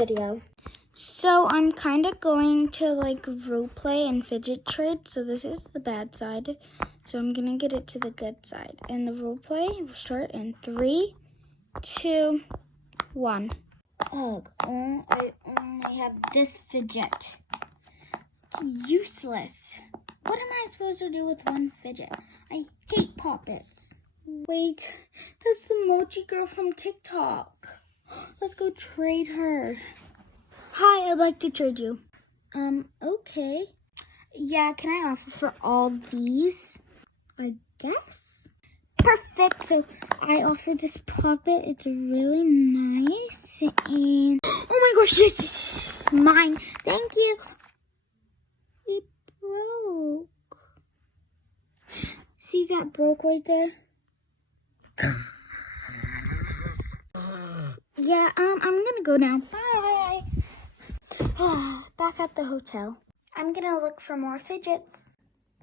video. So I'm kind of going to like role play and fidget trade. So this is the bad side. So I'm gonna get it to the good side. And the role play will start in 3, 2, 1. Oh, I only have this fidget. It's useless. What am I supposed to do with one fidget? I hate poppets. Wait, that's the mochi girl from TikTok. Let's go trade her. Hi, I'd like to trade you. Okay. Yeah, can I offer for all these? I guess. Perfect. So I offer this puppet. It's really nice. And oh my gosh, yes, mine. Thank you. It broke. See that broke right there? Yeah, I'm gonna go now. Bye. Back at the hotel. I'm gonna look for more fidgets.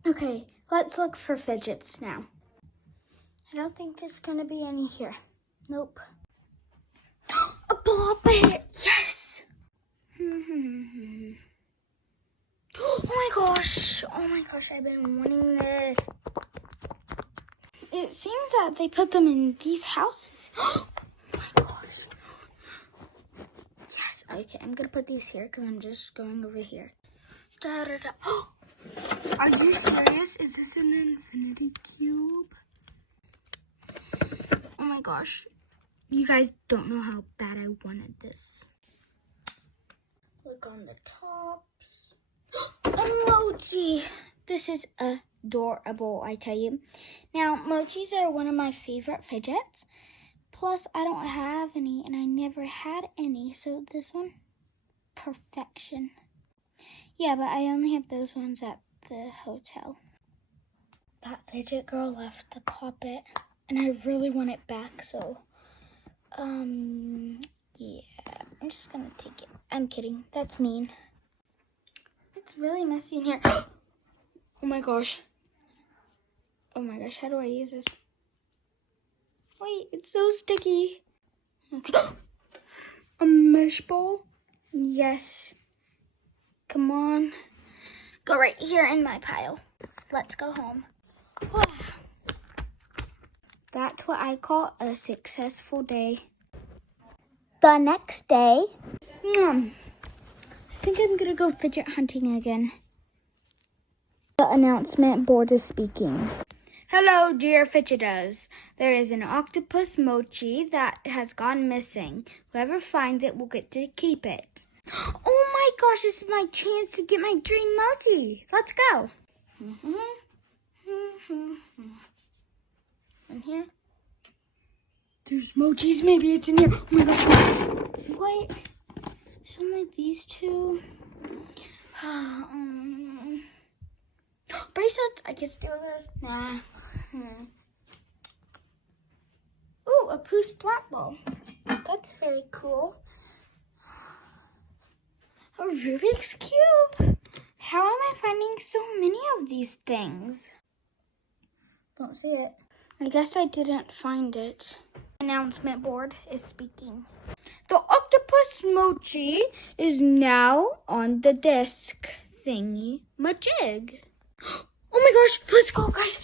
Okay, let's look for fidgets now. I don't think there's gonna be any here. Nope. A puppet! Yes! Oh my gosh! Oh my gosh, I've been wanting this. It seems that they put them in these houses. Oh my gosh. Yes, okay, I'm gonna put these here because I'm just going over here. Da, da, da. Oh, are you serious? Is this an infinity cube? Oh my gosh. You guys don't know how bad I wanted this. Look on the tops. Emoji! This is adorable, I tell you. Now, mochis are one of my favorite fidgets. Plus, I don't have any, and I never had any. So this one, perfection. Yeah, but I only have those ones at the hotel. That fidget girl left the puppet, and I really want it back. So, yeah, I'm just gonna take it. I'm kidding. That's mean. It's really messy in here. Oh my gosh. Oh my gosh, how do I use this? Wait, it's so sticky. Okay. A mesh ball? Yes. Come on. Go right here in my pile. Let's go home. That's what I call a successful day. The next day, I think I'm gonna go fidget hunting again. The announcement board is speaking. Hello, dear fidgeters. There is an octopus mochi that has gone missing. Whoever finds it will get to keep it. Oh my gosh, this is my chance to get my dream mochi. Let's go. In here? There's mochis. Maybe it's in here. Oh my gosh. Wait. There's only these two. Bracelets. I can steal those. Nah. Ooh, a Pooh's black ball. That's very cool. A Rubik's Cube. How am I finding so many of these things? Don't see it. I guess I didn't find it. Announcement board is speaking. The octopus mochi is now on the disc thingy majig. Oh my gosh, let's go, guys.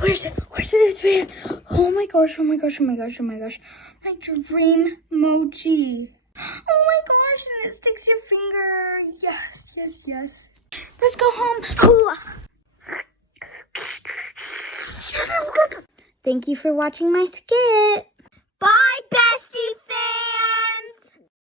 Where's it? Where's it? Oh my gosh, oh my gosh, oh my gosh, oh my gosh. My dream mochi. Oh my gosh, and it sticks your finger. Yes, yes, yes. Let's go home. Thank you for watching my skit. Bye.